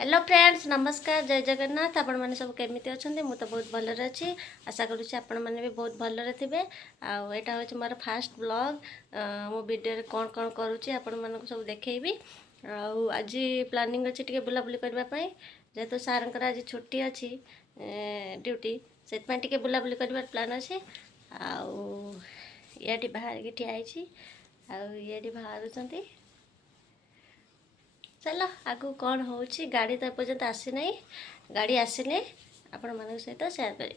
Hello friends नमस्कार जय जगन्नाथ आपण मैंने सब केमी अच्छा मुझे तो बहुत भलरे अच्छी आशा करुँच आपण मैंने भी बहुत भलरे थे आईटा हूँ मोर फास्ट ब्लॉग मो वीडियो कौन कौन करुँची आपण मानक सब देखी आज प्लानिंग अच्छी टे बुलाबुली करने जेहेतु सार आज छुट्टी अच्छी ड्यूटी से बुलाबुली कर प्लान अच्छे ये बाहर ठियाई ये बाहर चलो आगु कौन हो गाड़ी तो एपर्तंत आसी ना गाड़ी आसिले आपण मान सहित सेयार करी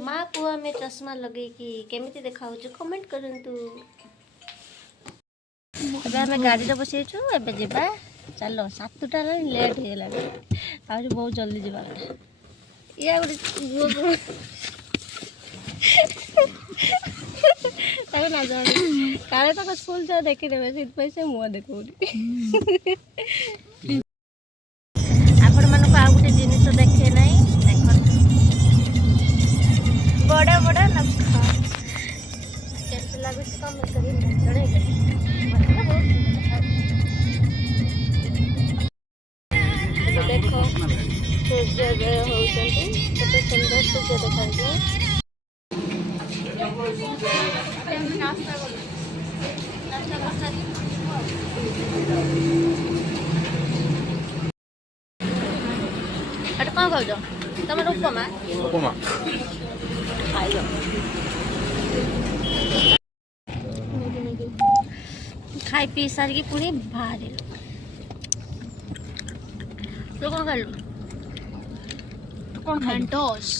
माँ पुआ में चश्मा लगे कि केमिति देखा कमेंट करंतु अब आम गाड़ी रे बसईचु एबे जीवा चलो 7टा लेट हो गला आज बहुत जल्दी जीवा या ना जाने काले तो स्कूल जा देखी देवे से मुँह देखो आपण मन को आ गोटे जिनिस देखे ना देख बड़ा बड़ा नख कैसे लगुच कमेंट कर देखो सूर्योदय होती सुंदर सूर्य देखा कौन खाऊ तुम उपमा उपमा खाइल खाई पी सारिकी पुणी बाहर तो कौन खाइल कौन मेंटोस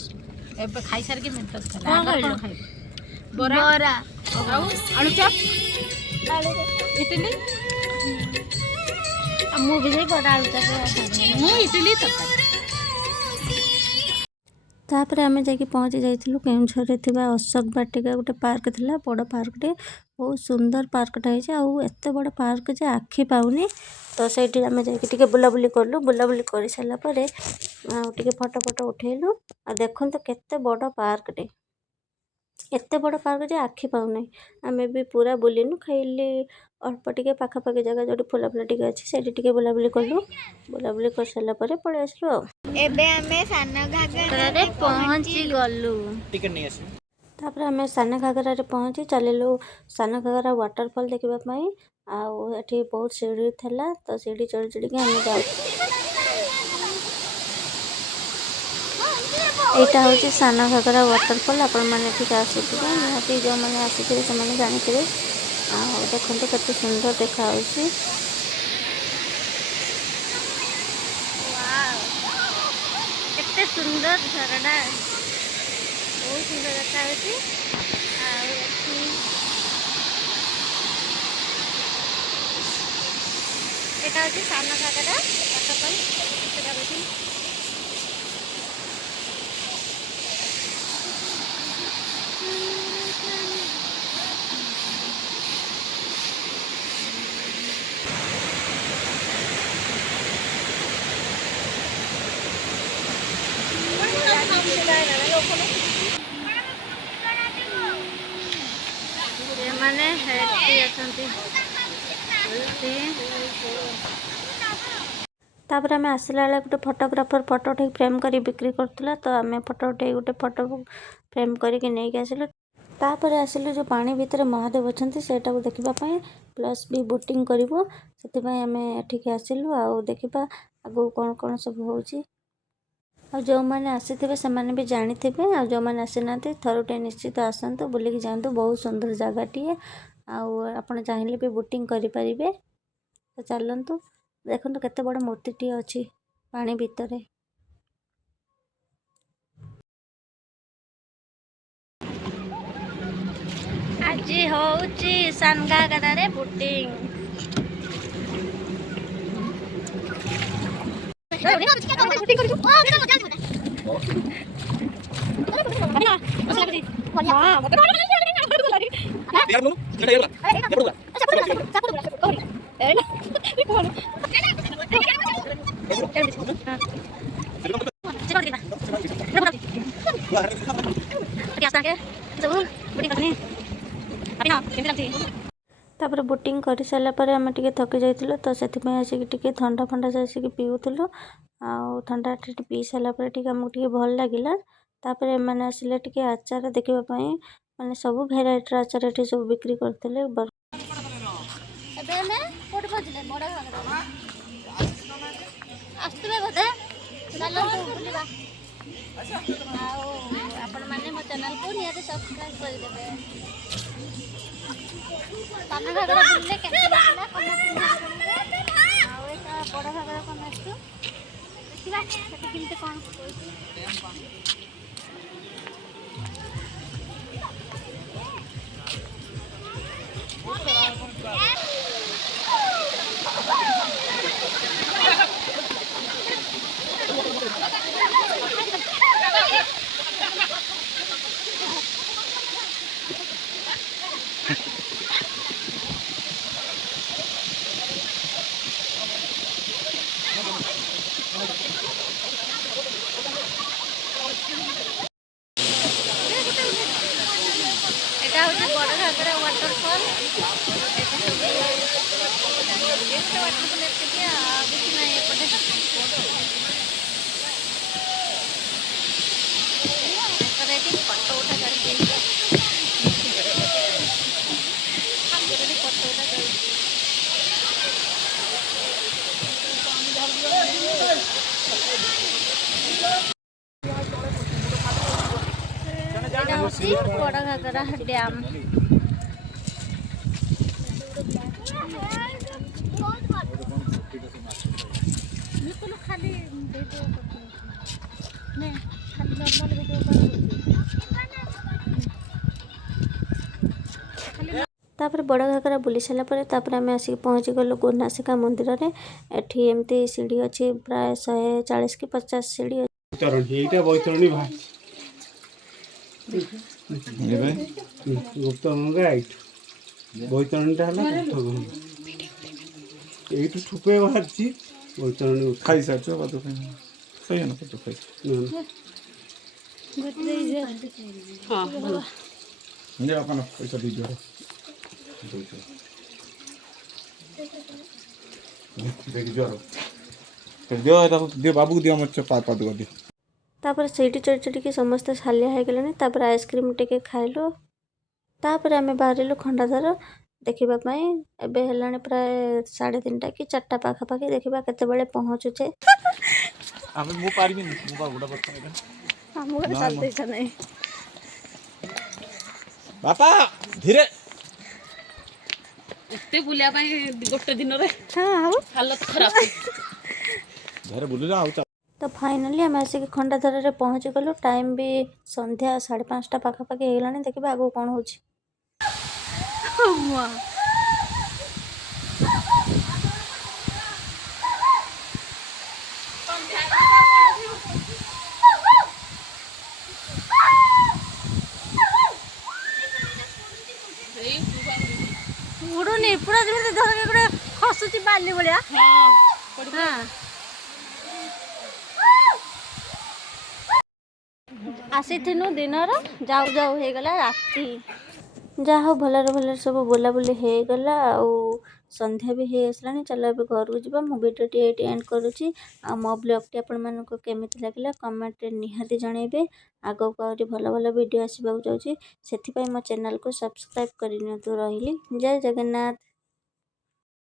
एबे खाई सार के मेंटोस खाला कौन खाइ बरा आलू चप इडली मु भी नहीं बड़ा आलू चप मु इडली तक तापर आम जाकि पहुँची जाइलु केउझर थिबा अशोक बाटिका गोटे पार्क थिला बड़ पार्कटे बहुत सुंदर पार्कटा है एत बड़ पार्क जे आखि पाउनी तो सही आम जाकि बुलाबुली कलु बुलाबुली कर सारापर आगे फटो फटो उठेलु आ देखु केते बड़ पार्कटे एत बड़ पार्क जे आखि पाऊना आम भी पूरा बुलिनु खाली अल्प टे पाखापाखि जगह जो फुला फुला टे अच्छी से बुलाबुली कलु बुलाबुली कर सारापर पलि आसलु पहुँची गलु तापर आम सान घागरा पहुँची चलू सान घागरा वाटरफॉल देखापी आठी बहुत सीढ़ी थी तो सीढ़ी चढ़ी चढ़ी आम जाऊ यहाँ हूँ सान घागरा वाटरफॉल आपण मैंने आसुवे निहती जो मैंने आसी से जानते देखो केते सुंदर देखा केते सुंदर झरना बहुत सुंदर देखा यहाँ हूँ सान घागरा वाटरफॉल माने तापर आम आसला बेले गोटे फोटोग्राफर फोटो उठे फ्रेम कर बिक्री करूला तो आम फोटो उठे गोटे फोटो फ्रेम करके नहीं आसिलु तापर आसिलु जो पानी भितर महादेव अच्छा से देखापी प्लस भी बोटिंग करूँ से आम एठिक आसिलु आ देखा आगू कौन कौन सब हो जो मैंने आसी से मैंने भी जानी थे जो मैंने आसी ना थरुटे निश्चित आसतु बुलिक जातु बहुत सुंदर जगह आपण चाहिए भी बोटिंग करें तो चलतु देखो केते बड़ मूर्ति अच्छी पानी भितर आज हूँ सान घागरा बोटिंग ବୋଟିଂ କରିସାରିଲା ପରେ ଆମେ ଟିକେ ଥକି ଯାଇଥିଲୁ ତ ସେଥିପାଇଁ ଆସିକି ଟିକେ ଥଣ୍ଡା ଫଣ୍ଡା ଆସିକି ପିଉଥିଲୁ। ଆଉ ଥଣ୍ଡା ଟିକେ ପିଇ ସାରିଲା ପରେ ଟିକେ ଆମକୁ ଟିକେ ଭଲ ଲାଗିଲା। ତାପରେ ଏମାନେ ଆସିଲେ ଟିକେ ଆଚାର ଦେଖିବା ପାଇଁ, ମାନେ ସବୁ ଭେରାଇଟିର ଆଚାର ଏଠି ସବୁ ବିକ୍ରି କରୁଥିଲେ। ଏବେ ଆମେ କୋଉଠି ପହଞ୍ଚିଲେ? ବଡ଼ ଘାଗରା ଆସୁଥିବେ ବୋଧେ, ଚାଲନ୍ତୁ ବୁଲିବା। ଆଉ ଆପଣମାନେ ମୋ ଚ୍ୟାନେଲକୁ ନିହାତି ସବସ୍କ୍ରାଇବ୍ କରିଦେବେ। ସାନ ଘାଗରା ବୁଲିଲେ କେମିତି ଲାଗିଲା କମେଣ୍ଟ ଜଣାଇବେ। ଆଉ ଏଇଟା ବଡ଼ ଘାଗରାକୁ ଆମେ ଆସିଛୁ, ଦେଖିବା ସେଠି କେମିତି କ'ଣ ହେଉଛି। এটা হচ্ছে বড় ঘাগরা ওয়াটারফল। এটি ସବୁ ଗୋଟେ ୱାଟରଫଲ୍ ଏତିକି ଆଉ କିଛି ନାହିଁ ଏପଟେ। ତାଙ୍କର ଏଠି ଫଟୋ ଉଠା ଚାଲିଛି। ଏଠି ଫଟୋ ଉଠା ଚାଲିଛି। ଏଇଟା ହେଉଛି ବଡ଼ ଘାଗରା ଡ୍ୟାମ୍। ଖାଲି ଭିଡ଼ିଓ ଖାଲି ନର୍ମାଲ ଭିଡ଼ିଓ ତାପରେ ବଡ଼ ଘାଗରା ବୁଲି ସାରିଲା ପରେ ତାପରେ ଆମେ ଆସିକି ପହଞ୍ଚିଗଲୁ ଗୋନାସିକା ମନ୍ଦିରରେ। ଏଠି ଏମିତି ସିଢ଼ି ଅଛି, ପ୍ରାୟ 140 କି 50 ସିଢ଼ି ଅଛି। ଏଇଟା ବୈତରଣୀ ଗୁପ୍ତଗଙ୍ଗା ବୈତରଣୀଟା ହେଲା ଗୁପ୍ତଗଙ୍ଗା। ଏଇଠୁ ଠୁପେ ବାହାରିଛି ବୈତରଣୀ। ଖାଇସାରିଛ ପଇସା ଦେଇଦିଅ ଦିଅ ଏଟାକୁ ଦିଅ ବାବୁକୁ ଦିଅ ମତେ ପାଦୁକା ଦିଅ। ତାପରେ ସେଇଠି ଚଢ଼ି ଚଢ଼ିକି ସମସ୍ତେ ହାଲିଆ ହେଇଗଲେଣି। ତାପରେ ଆଇସ୍କ୍ରିମ୍ ଟିକେ ଖାଇଲୁ। ତାପରେ ଆମେ ବାହାରିଲୁ ଖଣ୍ଡାଧାର ଦେଖିବା ପାଇଁ। ଏବେ ହେଲାଣି ପ୍ରାୟ 3:30 କି 4ଟା ପାଖାପାଖି। ଦେଖିବା କେତେବେଳେ ପହଞ୍ଚୁଛେ। ମୁଁ ପାରିବିନି, ମୁଁ ବା ଗୋଟା ଆମକୁ ଚାଲତେ ଇଚ୍ଛା ନାହିଁ। ବାପା ଧୀରେ ଏତେ ବୁଲିବା ପାଇଁ ଗୋଟେ ଦିନରେ ହାଲତ ଖରାପ। ଧୀରେ ବୁଲିଲ ଆଉ। ତ ଫାଇନାଲି ଆମେ ଆସିକି ଖଣ୍ଡାଧାରରେ ପହଞ୍ଚିଗଲୁ। ଟାଇମ୍ ବି ସନ୍ଧ୍ୟା 5:30 ପାଖାପାଖି ହେଇଗଲାଣି। ଦେଖିବା ଆଗକୁ କ'ଣ ହେଉଛି। ଉଡ଼ୁନି ପୁରା ଯେମିତି ଧରକି ଗୋଟେ ଖସୁଛି ବାଲି ଭଳିଆ। ଆସିଥିନୁ ଦିନର, ଯାଉ ଯାଉ ହେଇଗଲା ରାତି। ଯାହା ହଉ ଭଲରେ ଭଲରେ ସବୁ ବୁଲାବୁଲି ହେଇଗଲା। ଆଉ ସନ୍ଧ୍ୟା ବି ହେଇ ଆସିଲାଣି। ଚାଲ ଏବେ ଘରକୁ ଯିବା। ମୁଁ ଭିଡ଼ିଓଟି ଏଇଠି ଏଣ୍ଡ କରୁଛି। ଆଉ ମୋ ବ୍ଲଗ୍ଟି ଆପଣମାନଙ୍କୁ କେମିତି ଲାଗିଲା କମେଣ୍ଟରେ ନିହାତି ଜଣାଇବେ। ଆଗକୁ ଆହୁରି ଭଲ ଭଲ ଭିଡ଼ିଓ ଆସିବାକୁ ଯାଉଛି, ସେଥିପାଇଁ ମୋ ଚ୍ୟାନେଲକୁ ସବସ୍କ୍ରାଇବ୍ କରିନିଅନ୍ତୁ। ରହିଲି, ଜୟ ଜଗନ୍ନାଥ।